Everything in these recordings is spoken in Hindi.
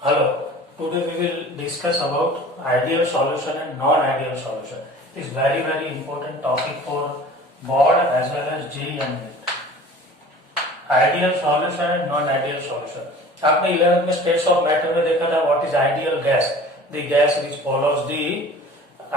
Hello, today we will discuss about ideal solution and non-ideal solution. It is very important topic for board as well as JEE and NEET. Ideal solution and non-ideal solution. आपने 11th में states of matter में देखा था what is ideal gas, the gas which follows the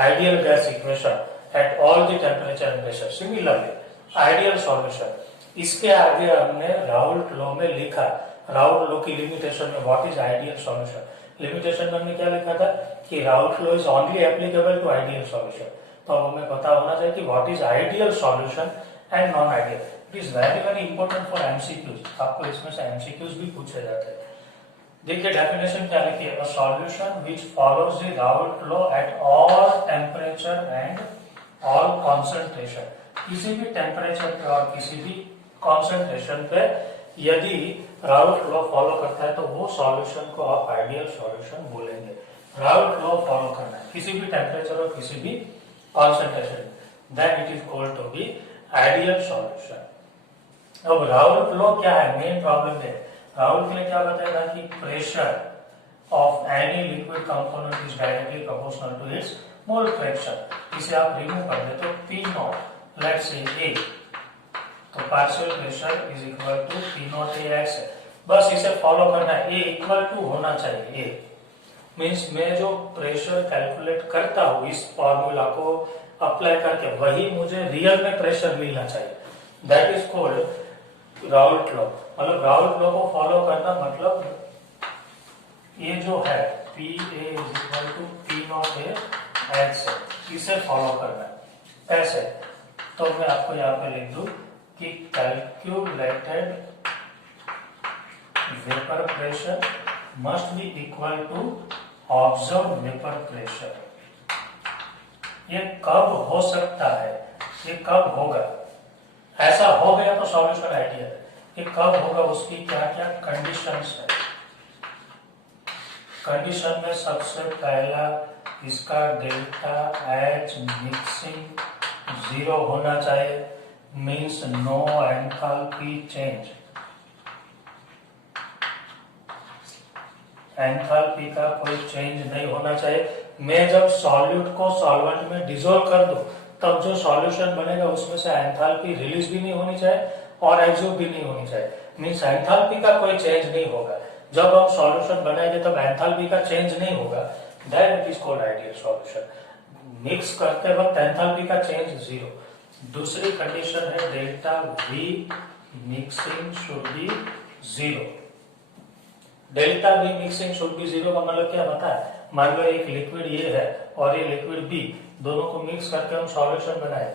ideal gas equation at all the temperature and pressure. Similarly, ideal solution. इसके आगे हमने राउल्ट लॉ में लिखा, राउल्ट लॉ की लिमिटेशन में what is ideal solution. Limitation में हमने क्या लिखा था कि Raoult law is only applicable to ideal solution. तो अब हमें पता होना चाहिए कि what is ideal solution and non ideal. It is very important for MCQs. आपको इसमें से एमसीक्यूज भी पूछे जाते हैं. देखिए डेफिनेशन क्या लिखी है, a solution which follows the Raoult law at all temperature and all concentration. किसी भी टेम्परेचर पे और किसी भी कॉन्सेंट्रेशन पे यदि राउल्ट लॉ फॉलो करता है तो वो सॉल्यूशन को आप आइडियल सॉल्यूशन बोलेंगे. राउल्ट लॉ फॉलो करना है किसी भी टेम्परेचर और किसी भी concentration, then it is called to be ideal solution. अब राउल्ट लॉ क्या है, मेन प्रॉब्लम है. राउल्ट ने क्या बताया कि pressure of any liquid component is directly proportional to its mole fraction. इसे आप रिमूव कर दे तो P not let's say A, तो partial pressure is equal to P naught A X है. बस इसे फॉलो करना है. ए इक्वल टू होना चाहिए. ए मीन्स मैं जो प्रेशर कैलकुलेट करता हूं इस फॉर्मूला को अप्लाई करके वही मुझे रियल में प्रेशर मिलना चाहिए. That is called Raoult law. मतलब राउल्ट लॉ को फॉलो करना मतलब ये जो है P A is equal to P naught A X है, इसे फॉलो करना है. ऐसे तो मैं आपको यहाँ पे लिख दूं कि calculated vapour pressure must be equal to observe vapour pressure. ये कब हो सकता है, ये कब होगा, ऐसा हो गया तो सॉल्यूशन आइडियल है. ये कब होगा उसकी क्या क्या कंडीशंस है. कंडीशन में सबसे पहला इसका डेल्टा एच मिक्सिंग 0 होना चाहिए. Means no enthalpy change. Enthalpy का कोई चेंज नहीं होना चाहिए. मैं जब सॉल्यूट को सॉल्वेंट में डिसॉल्व कर दूं तब जो सॉल्यूशन बनेगा उसमें से एंथैल्पी रिलीज भी नहीं होनी चाहिए और एब्जॉर्ब भी नहीं होनी चाहिए. मीन्स एंथैल्पी का कोई चेंज नहीं होगा. जब हम सॉल्यूशन बनाएंगे तब एंथैल्पी का चेंज नहीं होगा. Then it is called ideal solution. Mix करते वक्त एंथैल्पी का चेंज 0. दूसरी कंडीशन है delta V mixing should be 0. Delta V mixing should be 0 का मतलब क्या बता है. मान लो एक लिक्विड ये है और ये लिक्विड बी, दोनों को मिक्स करके हम सॉल्यूशन बनाए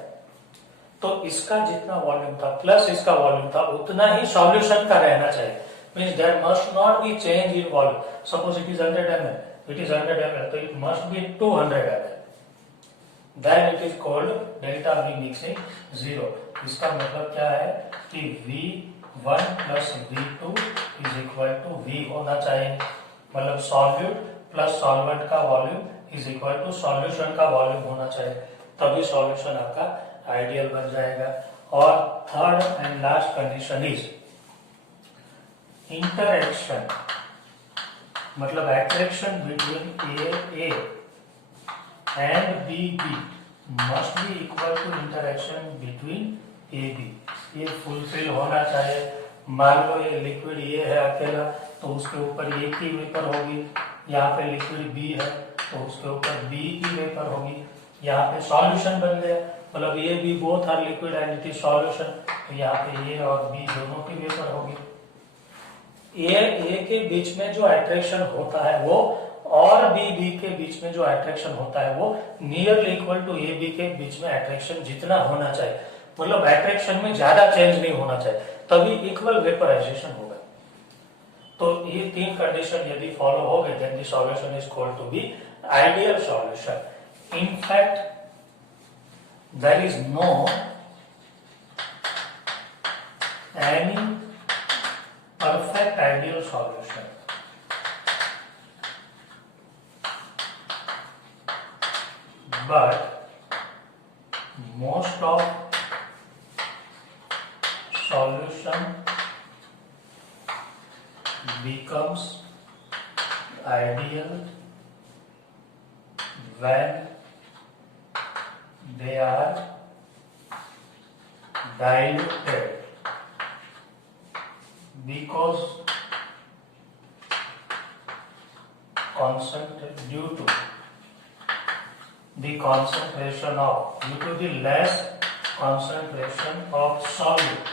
तो इसका जितना वॉल्यूम था प्लस इसका वॉल्यूम था उतना ही सॉल्यूशन का रहना चाहिए. Means there must not be change in volume. Suppose it is 100 ml, it is 100 ml तो it must be 200 ml. Then it is called delta V mixing 0. इसका मतलब क्या है कि V1 plus V2 is equal to V होना चाहिए. मतलब सॉल्यूट प्लस सॉल्वेंट का volume is equal to solution का वॉल्यूम होना चाहिए. तभी सॉल्यूशन आपका आइडियल बन जाएगा. और third and last condition is interaction. मतलब attraction between A and B must be equal to interaction between A B. ये फुलफिल होना चाहिए. मान लो ये लिक्विड ये है अकेला तो उसके ऊपर ए की वेपर होगी. यहाँ पे लिक्विड बी है तो उसके ऊपर बी की वेपर होगी. यहाँ पे सॉल्यूशन बन गया. मतलब ये B both are liquid and it is solution. तो यहाँ पे ए और बी दोनों की वेपर होगी. ए के बीच में जो अट्रैक्शन होता है वो और बी के बीच में जो अट्रैक्शन होता है वो nearly equal to A B के बीच में अट्रैक्शन जितना होना चाहिए. मतलब अट्रैक्शन में ज्यादा चेंज नहीं होना चाहिए, तभी इक्वल वेपराइजेशन होगा. तो ये तीन कंडीशन यदि फॉलो हो गए then the solution is called to be ideal solution. In fact there is no any perfect ideal solution. But most of solution becomes ideal when they are diluted because due to the less concentration of solute,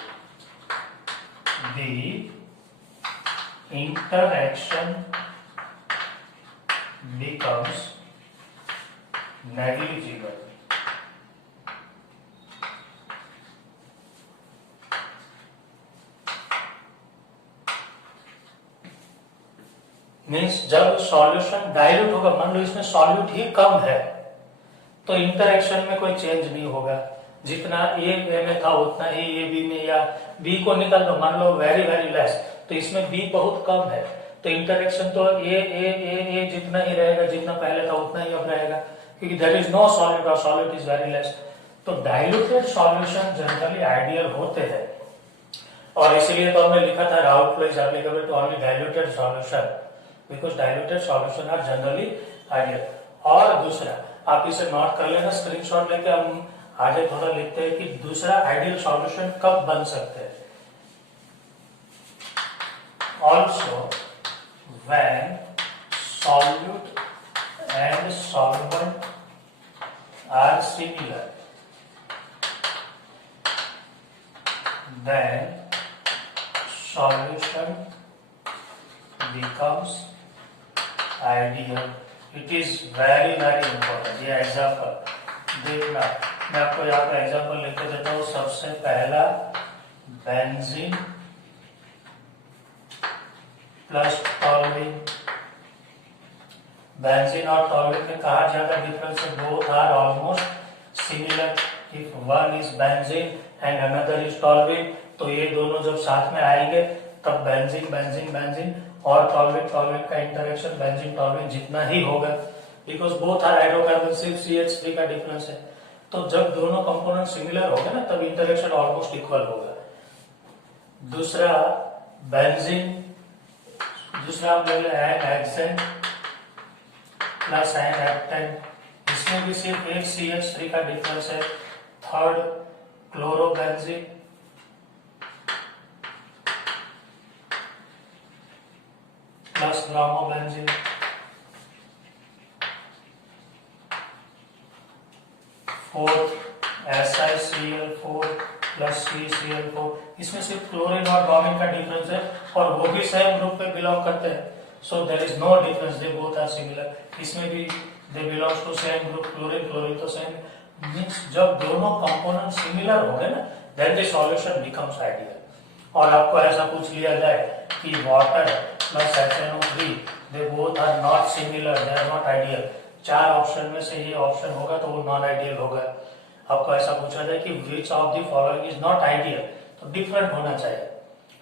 the interaction becomes negligible. Means जब सॉल्यूशन डाइल्यूट होगा, मान लो इसमें सॉल्यूट ही कम है, तो इंटरेक्शन में कोई चेंज नहीं होगा। जितना ए में था उतना ए बी में, या बी को निकाल दो, मान लो वेरी वेरी लेस, तो इसमें बी बहुत कम है, तो इंटरेक्शन तो ए जितना ही रहेगा, जितना पहले था उतना ही अब रहेगा, क्योंकि देयर इज नो सॉल्यूट और सॉल्यूट इज वेरी लेस। तो डाइल्यूटेड सॉल्यूशन जनरली आइडियल होते हैं, और इसीलिए तो हमने लिखा था Raoult flow is applicable to only diluted solution because diluted solution are generally ideal. और दूसरा आप इसे नोट कर लेना, स्क्रीनशॉट लेके हम आगे थोड़ा लिखते हैं कि दूसरा आइडियल सॉल्यूशन कब बन सकते हैं। Also when solute and solvent are similar, then solution becomes ideal. It is very very important। ये एग्जाम्पल देखना, मैं आपको यहाँ पे एग्जाम्पल लिख देता हूँ। सबसे पहला बेंजीन प्लस टॉल्यूइन। बेंजीन और टॉल्यूइन में कहा ज्यादा डिफरेंस है, both are almost similar. If one is benzene and another is toluene, तो ये दोनों जब साथ में आएंगे तब बेंजीन बेंजीन बेंजीन और टॉल्यूइन टॉल्यूइन का इंटरेक्शन बेंजीन टॉल्यूइन जितना ही होगा, बिकॉज बोथ आर हाइड्रोकार्बन, सिर्फ CH3 का डिफरेंस है। तो जब दोनों कंपोनेंट सिमिलर होंगे ना, तब इंटरेक्शन ऑलमोस्ट इक्वल होगा। दूसरा बेंजीन, दूसरा हम ले लें हेक्सेन प्लस हेक्टेन, इसमें भी सिर्फ एक CH3 का डिफरेंस है। Third chlorobenzene plus bromobenzene. Fourth SiCl4 plus CCl4, इसमें सिर्फ क्लोरीन और ब्रोमीन का डिफरेंस है, और वो भी सेम ग्रुप पे बिलोंग करते हैं, so there is no difference, they both are similar. इसमें भी they belongs to same group, chlorine chlorine तो सेम। मींस जब दोनों कंपोनेंट सिमिलर हो गए ना, then the solution becomes ideal. और आपको ऐसा पूछ लिया जाए कि water plus HNO3 they both are not similar, they are not ideal, चार ऑप्शन में से ये ऑप्शन होगा तो वो नॉन आइडियल होगा। आपको ऐसा पूछा जाए कि which of the following is not ideal, तो डिफरेंट होना चाहिए।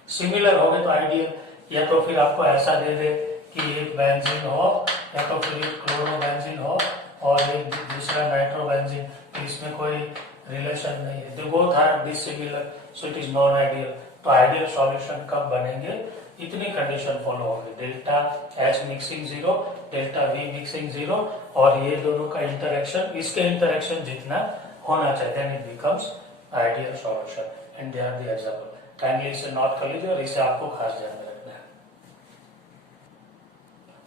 सिमिलर हो गए तो आइडियल, या तो फिर आपको ऐसा दे दे कि एक बेंजीन हो, या तो फिर एक क्लोरोबेंजीन हो और एक दूसरा नाइट्रोबेंजीन, तो इसमें कोई रिलेशन नहीं है, they both are dissimilar, so it is non ideal. तो आइडियल सॉल्यूशन कब बनेंगे, इतनी कंडीशन फॉलो होगी, delta H mixing 0, delta V mixing 0, और ये दोनों का इंटरेक्शन, इसके इंटरेक्शन जितना होना चाहिए, then it becomes ideal solution. And they are the example. Kindly इसे नोट कर लीजिए और इसे आपको खास ध्यान में रखना है।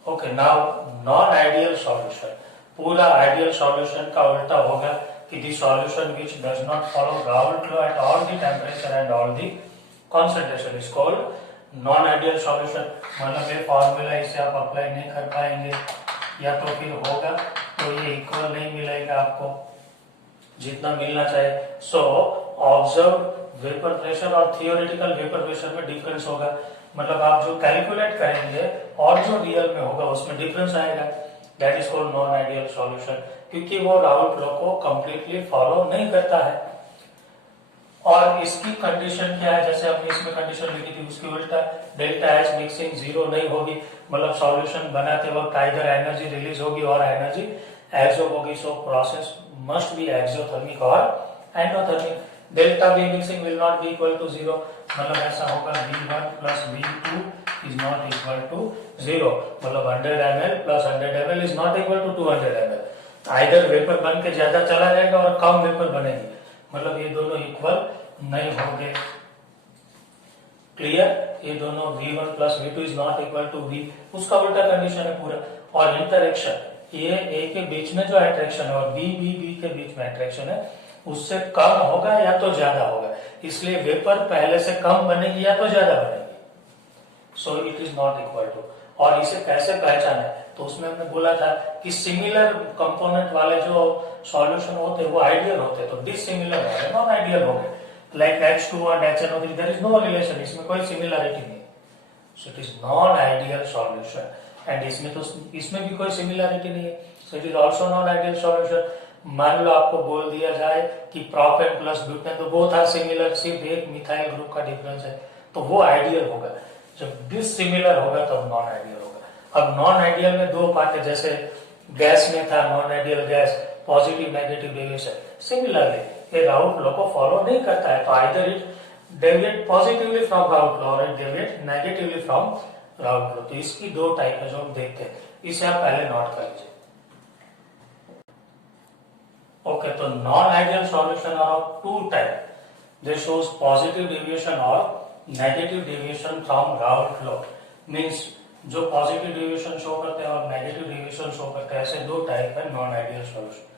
Okay, now non ideal solution. पूरा आइडियल सॉल्यूशन का उल्टा होगा कि the solution which does not follow Raoult law at all the temperature and all the concentration is called non ideal solution. मतलब ये फॉर्मूला इसे आप अप्लाई नहीं कर पाएंगे, या तो फिर होगा तो ये इक्वल नहीं मिलेगा आपको जितना मिलना चाहिए। सो ऑब्जर्व वेपर प्रेशर और थियोरेटिकल वेपर प्रेशर में डिफरेंस होगा, मतलब आप जो कैलकुलेट करेंगे और जो रियल में होगा उसमें डिफरेंस आएगा। That is called non ideal solution, क्योंकि वो राउल्ट लॉ को कंप्लीटली फॉलो नहीं करता है। और इसकी कंडीशन क्या है, जैसे हमने इसमें कंडीशन लिखी थी उसकी उल्टा, डेल्टा H मिक्सिंग 0 नहीं होगी, मतलब सॉल्यूशन बनाते वक्त आइदर एनर्जी रिलीज होगी और एनर्जी एब्सॉर्ब होगी। So process must be exothermic और endothermic. Delta V mixing will not be equal to 0, मतलब ऐसा होगा V1 plus V2 is not equal to 0. मतलब 100 ml plus 100 ml is not equal to 200 ml. Either vapour बन के ज्यादा चला जाएगा और कम वेपर बनेगी, मतलब ये दोनों इक्वल नहीं होंगे। क्लियर? ये दोनों V1 plus V2 is not equal to V, उसका उल्टा कंडीशन है पूरा। और इंटरेक्शन, ये A के बीच में जो अट्रैक्शन है और B के बीच में अट्रैक्शन है, उससे कम होगा या तो ज्यादा होगा, इसलिए वेपर पहले से कम बनेगी या तो ज्यादा बनेगी। So it is not equal to. और इसे कैसे पहचाने, तो उसमें हमने बोला था कि सिमिलर कंपोनेंट वाले जो सॉल्यूशन होते हैं वो आइडियल होते हैं, तो डिसिमिलर वाले नॉन आइडियल हो गए। Like H2 and HNO3, there is no relation, इसमें कोई सिमिलरिटी नहीं, सो it is non ideal solution. And इसमें भी कोई सिमिलरिटी नहीं है, सो it is also non ideal solution. मान लो आपको बोल दिया जाए कि प्रोपेन प्लस ब्यूटेन तो बोथ आर सिमिलर, सिर्फ एक मिथाइल ग्रुप का डिफरेंस है, तो वो आइडियल होगा। जब डिसिमिलर होगा तब नॉन आइडियल होगा। अब नॉन आइडियल में दो पार्ट है, जैसे गैस में था non ideal gas, positive negative deviation. Similarly ये राउट लॉ को फॉलो नहीं करता है, तो either it deviate positively from Raoult law और it deviate negatively from Raoult law. तो इसकी दो टाइप है जो हम देखते हैं, इसे आप पहले नोट कर लीजिए। ओके, तो non ideal solution are of two type, they shows positive deviation और negative deviation from Raoult law. Means जो पॉजिटिव डेविएशन शो करते हैं और नेगेटिव डेविएशन शो करते हैं, ऐसे दो टाइप है non ideal solution.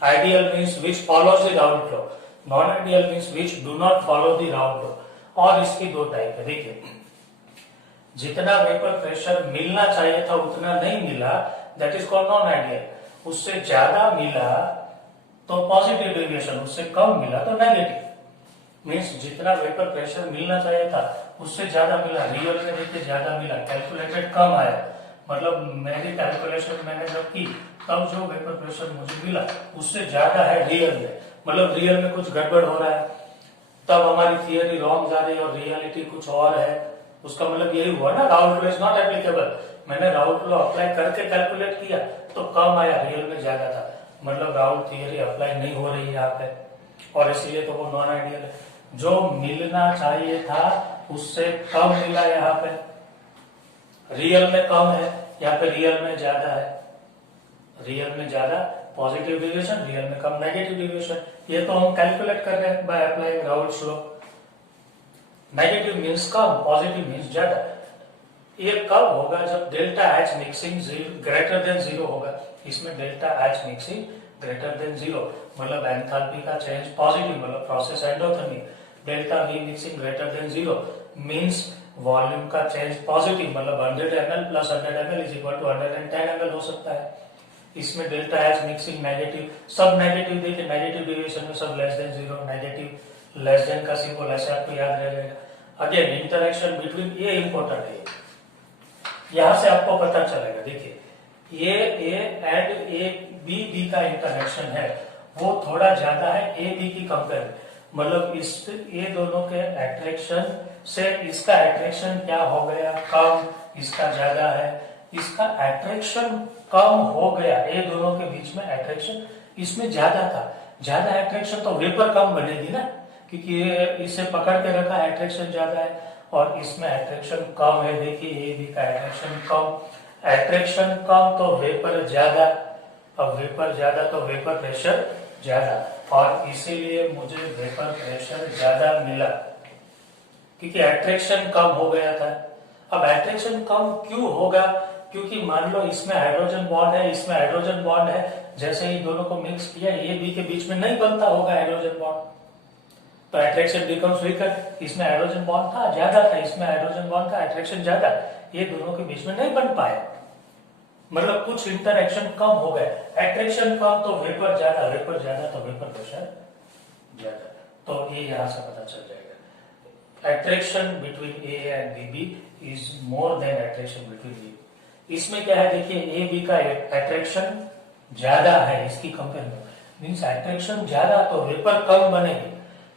Ideal means which follows the Raoult law, non-ideal means which do not follow the Raoult law। और इसकी दो टाइप है, देखिए, जितना वेपर प्रेशर मिलना चाहिए था उतना नहीं मिला, that is called non ideal. उससे ज्यादा मिला तो पॉजिटिव डेविएशन, उससे कम मिला तो नेगेटिव। मीन्स जितना वेपर प्रेशर मिलना चाहिए था उससे ज्यादा मिला, रियल में देखिए ज्यादा मिला, कैलकुलेटेड कम आया, मतलब मेरी कैलकुलेशन मैंने जब की तब जो वेपर प्रेशर मुझे मिला उससे ज्यादा है रियल में, मतलब रियल में कुछ गड़बड़ हो रहा है, तब हमारी थियरी रॉन्ग जा रही है और रियलिटी कुछ और है। उसका मतलब यही हुआ ना, Raoult law is not applicable. मैंने राउल्ट लॉ अप्लाई करके कैलकुलेट किया तो कम आया, रियल में ज्यादा था, मतलब राउल्ट थियरी अप्लाई नहीं हो रही है यहाँ पे, और इसलिए तो वो नॉन आइडियल है। जो मिलना चाहिए था उससे कम मिला, यहाँ पे रियल में कम है, यहाँ पे रियल में ज्यादा है, रियल में ज्यादा पॉजिटिव डेविएशन, रियल में कम नेगेटिव डेविएशन। ये तो हम कैलकुलेट कर रहे हैं by applying Raoult's law. Negative means कम, पॉजिटिव मींस ज्यादा। ये कब होगा, जब delta H mixing greater than 0 होगा। इसमें delta H mixing greater than 0 मतलब एंथैल्पी का चेंज पॉजिटिव, मतलब process endothermic. Delta V mixing greater than 0 means volume का चेंज पॉजिटिव, मतलब 100 ml plus 100 ml is equal to 110 ml हो सकता है। इसमें डेल्टा एच मिक्सिंग नेगेटिव, सब नेगेटिव देखिए, नेगेटिव डेविएशन में सब less than 0, negative less than का सिंबल ऐसे आपको याद रहेगा। अगेन इंटरेक्शन बिटवीन, ये इंपॉर्टेंट है, यहां से आपको पता चलेगा। देखिए ए एंड ए बी का इंटरेक्शन है वो थोड़ा ज्यादा है ए बी की कंपेयर में, मतलब इस ये दोनों के अट्रैक्शन से इसका अट्रैक्शन क्या हो गया, कम, इसका ज्यादा है, इसका अट्रैक्शन कम हो गया। ये दोनों के बीच में अट्रैक्शन इसमें ज्यादा था, ज्यादा अट्रैक्शन तो वेपर कम बनेगी ना, क्योंकि ये इसे पकड़ के रखा है, अट्रैक्शन ज्यादा है, और इसमें अट्रैक्शन कम है। देखिए ए बी का अट्रैक्शन कम, अट्रैक्शन कम तो वेपर ज्यादा, अब वेपर ज्यादा तो वेपर प्रेशर ज्यादा, और इसीलिए मुझे वेपर प्रेशर ज्यादा मिला क्योंकि अट्रैक्शन कम हो गया था। अब अट्रैक्शन कम क्यों होगा, क्योंकि मान लो इसमें हाइड्रोजन बॉन्ड है, इसमें हाइड्रोजन बॉन्ड है, जैसे ही दोनों को मिक्स किया ए बी के बीच में नहीं बनता होगा हाइड्रोजन बॉन्ड, तो अट्रैक्शन बिकम्स वीकर। इसमें हाइड्रोजन बॉन्ड था ज्यादा था, इसमें हाइड्रोजन बॉन्ड था अट्रैक्शन ज्यादा, ये दोनों के बीच में नहीं बन पाया, मतलब कुछ इंटरेक्शन कम हो गए। अट्रैक्शन कम तो वेपर ज्यादा, वेपर ज्यादा तो वेपर प्रेशर ज्यादा, तो ये यहां से पता चल जाएगा। Attraction between A and B is more than attraction between B. इसमें क्या है, देखिए ए बी का अट्रैक्शन ज्यादा है इसकी कंपेयर में, मीन्स अट्रैक्शन ज्यादा तो वेपर कम बनेगी,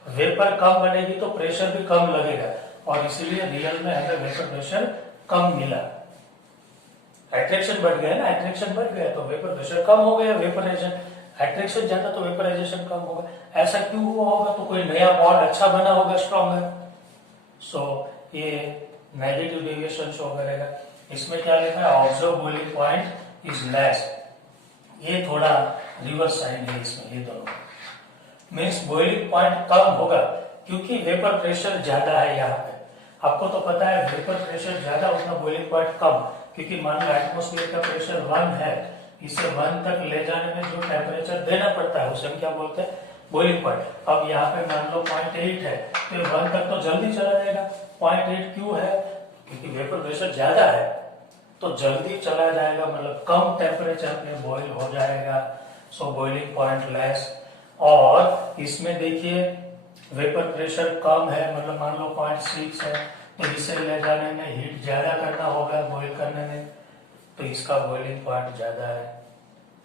वेपर कम बनेगी तो प्रेशर भी कम लगेगा, और इसीलिए रियल में हमें वेपर प्रेशर कम मिला। अट्रैक्शन बढ़ गया ना, अट्रैक्शन बढ़ गया तो वेपर प्रेशर कम हो गया, वेपराइजेशन, अट्रैक्शन ज्यादा तो वेपराइजेशन कम होगा। ऐसा क्यों हुआ होगा, तो कोई नया बॉन्ड अच्छा बना होगा, स्ट्रॉन्गर। सो ये नेगेटिव डेविएशन शो करेगा। इसमें क्या लिखा है, observe boiling point is less, ये थोड़ा रिवर्स साइन है इसमें, ये दोनों मीन्स बॉइलिंग पॉइंट कम होगा क्योंकि वेपर प्रेशर ज्यादा है यहाँ पे। आपको तो पता है वेपर प्रेशर ज्यादा उतना बॉइलिंग पॉइंट कम, क्योंकि मान लो एटमोस्फेयर का प्रेशर 1 है, इसे 1 तक ले जाने में जो टेम्परेचर देना पड़ता है उसे हम क्या बोलते हैं, बॉइलिंग पॉइंट। अब यहाँ पे मान लो 0.8 है तो 1 तक तो जल्दी चला जाएगा। 0.8 क्यों है, क्योंकि वेपर प्रेशर ज्यादा है तो जल्दी चला जाएगा, मतलब कम टेम्परेचर में बॉइल हो जाएगा। सो बॉइलिंग पॉइंट लेस। और इसमें देखिए वेपर प्रेशर कम है, मतलब मान लो 0.6 है तो इसे ले जाने में हीट ज्यादा करना होगा बॉइल करने में, तो इसका बॉइलिंग पॉइंट ज्यादा है।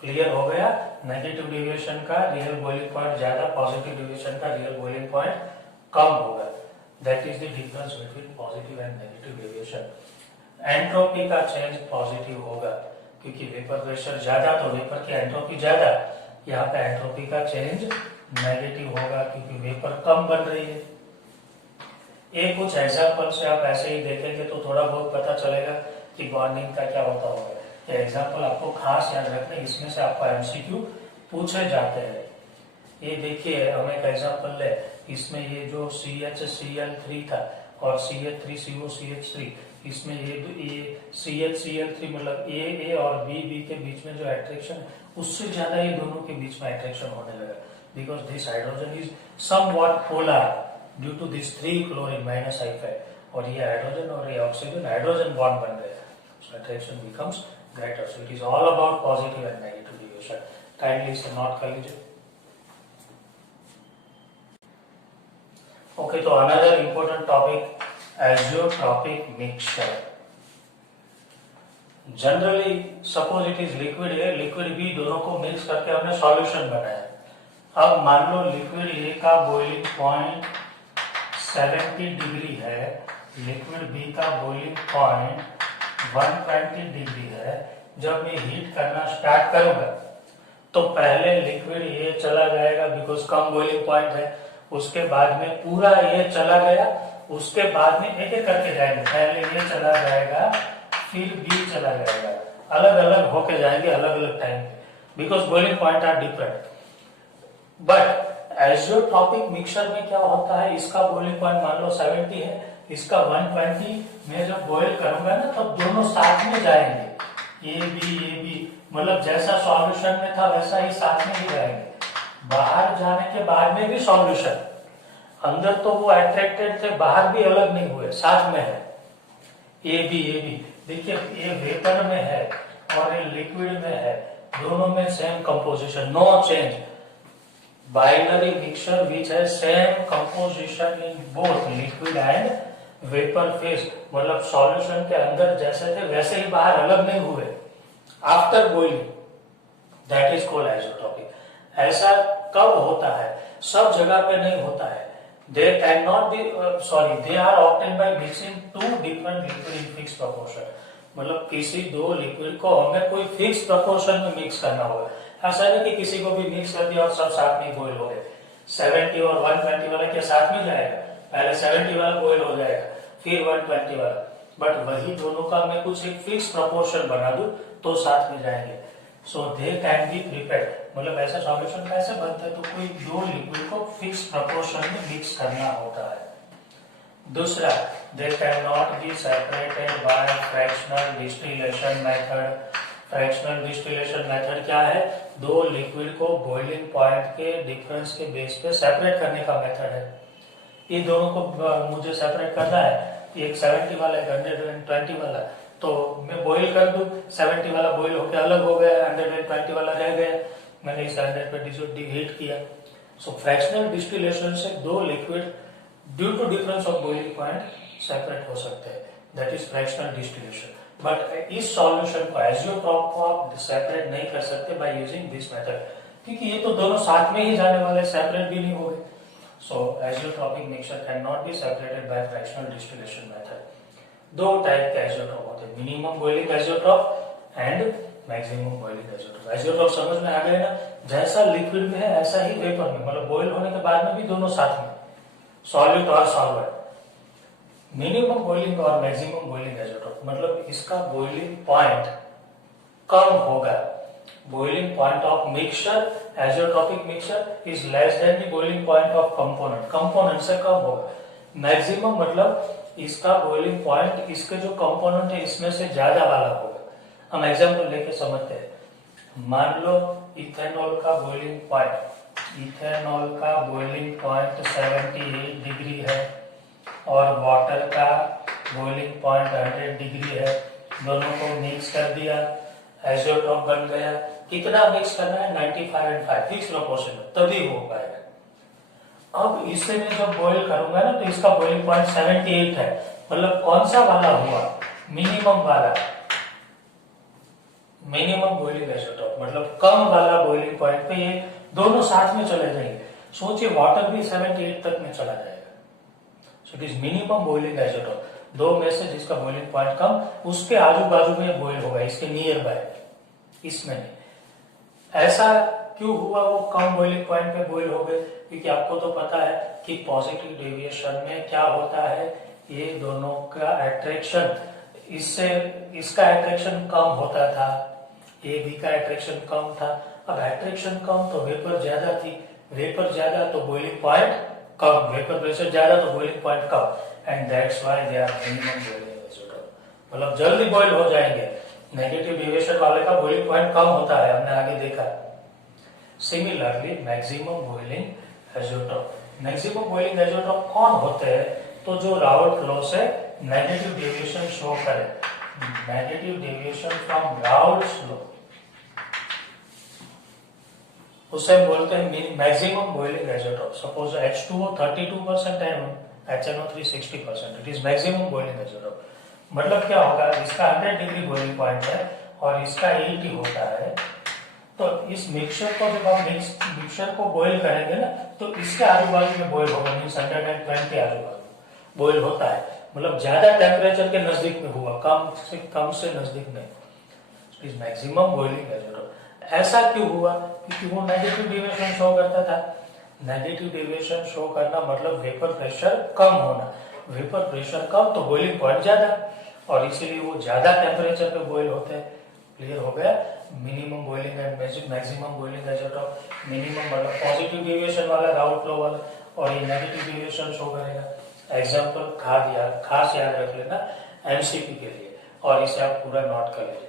क्लियर हो गया, नेगेटिव डेविएशन का रियल बॉइलिंग पॉइंट ज्यादा, पॉजिटिव डेविएशन का रियल बॉइलिंग पॉइंट कम होगा। That is the difference between positive and negative deviation. Entropy का चेंज पॉजिटिव होगा क्योंकि वेपर प्रेशर ज्यादा तो वेपर की एंट्रोपी ज्यादा, यहाँ पे एंट्रोपी का चेंज नेगेटिव होगा क्योंकि वेपर कम बन रही है। ये कुछ एग्जाम्पल से आप ऐसे ही देखेंगे तो थोड़ा बहुत पता चलेगा कि बॉन्डिंग का क्या होता होगा। ये एग्जाम्पल आपको खास याद रखना, इसमें से आपको एमसीक्यू पूछे जाते हैं। ये देखिए हम एक एग्जाम्पल ले, इसमें ये जो CHCl3 था और CH3COCH3, इसमें ये CHCl3 मतलब A और B के बीच में जो अट्रैक्शन उससे ज्यादा ये दोनों के बीच में अट्रैक्शन होने लगा, because this hydrogen is somewhat polar due to this 3 chlorine minus hifi, और ये हाइड्रोजन और ये ऑक्सीजन हाइड्रोजन बॉन्ड बन गया, so attraction becomes greater. So it is all about positive and negative deviation. Kindly इसे नोट कर लीजिए। Okay, तो another important topic, azeotropic mixture. Generally, suppose it is liquid A, liquid B, दोनों को मिक्स करके हमने सॉल्यूशन बनाया। अब मान लो लिक्विड A का बॉइलिंग पॉइंट 70 डिग्री है, लिक्विड B का बॉइलिंग पॉइंट 120 डिग्री है। जब मैं हीट करना स्टार्ट करूंगा तो पहले लिक्विड ये चला जाएगा बिकॉज कम बॉइलिंग पॉइंट है, उसके बाद में पूरा ये चला गया, उसके बाद में एक एक करके जाएंगे, पहले ये चला जाएगा फिर बी चला जाएगा, अलग अलग होके जाएंगे अलग अलग टाइम पे because boiling point are different. But azeotropic mixture में क्या होता है, इसका बॉइलिंग पॉइंट मान लो 70 है, इसका 120 में जब बॉइल करूंगा ना तो दोनों साथ में जाएंगे, ये भी मतलब जैसा सॉल्यूशन में था वैसा ही साथ में ही जाएंगे। बाहर जाने के बाद में भी सॉल्यूशन, अंदर तो वो अट्रैक्टेड थे, बाहर भी अलग नहीं हुए, साथ में है। ये भी देखिए, ये वेपर में है और ये लिक्विड में है, दोनों में same composition, no change. Binary mixture which है same composition in both liquid and vapour phase, मतलब सॉल्यूशन के अंदर जैसे थे वैसे ही बाहर अलग नहीं हुए after boiling, that is called isotropic. ऐसा कब होता है, सब जगह पे नहीं होता है। They can not be they are obtained by mixing 2 different liquid in fix proportion, मतलब किसी 2 लिक्विड को हमें कोई फिक्स प्रोपोर्शन में मिक्स करना होगा। ऐसा नहीं कि किसी को भी मिक्स कर दिया और सब साथ में बॉइल हो गए। 70 और 120 वाला के साथ में जाएगा, पहले 70 वाला बॉइल हो जाएगा फिर 120 वाला, बट वही दोनों का मैं कुछ एक फिक्स प्रोपोर्शन बना दूं तो साथ में जाएंगे। सो दे कैन बी प्रिपेयर्ड, मतलब ऐसा सॉल्यूशन कैसे बनता है, तो कोई 2 लिक्विड को फिक्स प्रोपोर्शन में मिक्स करना होता है। दूसरा, दे can not be separated by fractional distillation method. Fractional distillation method क्या है, 2 लिक्विड को बॉइलिंग पॉइंट के डिफरेंस के बेस पे सेपरेट करने का मेथड है। ये दोनों को मुझे सेपरेट करना है, एक 70 वाला एक 120 वाला, तो मैं बॉइल कर दूं, 70 वाला बॉइल होकर अलग हो गया, 120 वाला रह गया, मैंने इस 100 पे हीट किया। सो फ्रैक्शनल डिस्टिलेशन से 2 liquid due to difference of boiling point separate हो सकते हैं, that is fractional distillation. But इस सॉल्यूशन को एज़ोट्रॉप को आप सेपरेट नहीं कर सकते बाय यूजिंग दिस मेथड, क्योंकि ये तो दोनों साथ में ही जाने वाले, सेपरेट भी नहीं हो गए। So azeotropic mixture cannot be separated by fractional distillation method. 2 type के एज़ोट्रॉप होते हैं, minimum boiling azeotrope and maximum boiling azeotrope. Azeotrope समझ में आ गए ना, जैसा लिक्विड में है ऐसा ही वेपर में, मतलब बॉइल होने के बाद में भी दोनों साथ में, सॉल्यूट और सॉल्वेंट। मिनिमम बॉइलिंग और मैक्सिमम बॉइलिंग आइसोटोप मतलब इसका बॉइलिंग पॉइंट कम होगा. Boiling point of mixture isotopic mixture is less than the boiling point of component. Component से कम होगा. मैक्सिमम मतलब इसका बॉइलिंग पॉइंट इसके जो कंपोनेंट है इसमें से ज्यादा वाला होगा. हम एग्जांपल लेके समझते हैं. मान लो इथेनॉल का बॉइलिंग पॉइंट 78 डिग्री है और वाटर का बॉइलिंग पॉइंट 100 डिग्री है. दोनों को मिक्स कर दिया, आइसोटोप बन गया. कितना मिक्स करना है? 95 एंड 5 फिक्स प्रोपोर्शन तभी हो पाएगा. अब इसे मैं जब बॉईल करूंगा ना तो इसका बॉइलिंग पॉइंट 78 है. मतलब कौन सा वाला हुआ? मिनिमम वाला. मिनिमम बॉइलिंग आइसोटोप मतलब कम वाला बॉइलिंग पॉइंट पे ये दोनों साथ में चले जाएंगे. सोचिए वाटर भी 78 तक में चला जाएगा. सो it is minimum boiling isotope. दो में से जिसका बॉइलिंग पॉइंट कम उसके आजू बाजू में बॉइल होगा, इसके नियर बाय, इसमें नहीं. ऐसा क्यों हुआ? वो कम बॉइलिंग पॉइंट पे बॉइल हो गए क्योंकि आपको तो पता है कि पॉजिटिव डेविएशन में क्या होता है, ये दोनों का अट्रैक्शन, इससे इसका अट्रैक्शन कम होता था, ए बी का अट्रैक्शन कम था. अब अट्रैक्शन कम तो वेपर ज्यादा थी, वेपर ज्यादा तो बॉइलिंग पॉइंट कम, वेपर प्रेशर ज्यादा तो बॉइलिंग पॉइंट कम. And that's why they are minimum boiling isotope. मतलब जल्दी बॉइल हो जाएंगे. नेगेटिव डेविएशन वाले का बॉइलिंग पॉइंट कम होता है, हमने आगे देखा. Similarly maximum boiling isotope. Maximum boiling isotope कौन होते हैं? तो जो राउल्ट लॉ से नेगेटिव डेविएशन शो करे. Negative deviation from Raoult law उसे हम बोलते हैं maximum boiling isotope. Suppose H2O 32% and HNO3 60%. It is maximum boiling isotope. मतलब क्या होगा? इसका 100 डिग्री बॉइलिंग पॉइंट है और इसका 80 होता है. तो इस मिक्सचर को जब हम मिक्सचर को बॉईल करेंगे ना तो इसके आजू बाजू में बॉईल होगा. मीन्स 120 के आजू बाजू बॉईल होता है. मतलब ज्यादा टेम्परेचर के नजदीक में हुआ, कम से नजदीक में. Is maximum boiling isotope. ऐसा क्यों हुआ? क्योंकि वो नेगेटिव डेविएशन शो करता था. नेगेटिव डेविएशन शो करना मतलब वेपर प्रेशर कम होना. वेपर प्रेशर कम तो बॉइलिंग पॉइंट ज्यादा और इसीलिए वो ज्यादा टेम्परेचर पे बॉईल होते हैं. क्लियर हो गया? Minimum boiling and maximum boiling isotope. Minimum मतलब पॉजिटिव डेविएशन वाला, राउल्ट लॉ वाला, और ये नेगेटिव डेविएशन शो करेगा. एग्जांपल खास याद रख लेना एमसीक्यू के लिए और इसे आप पूरा नोट कर लीजिए.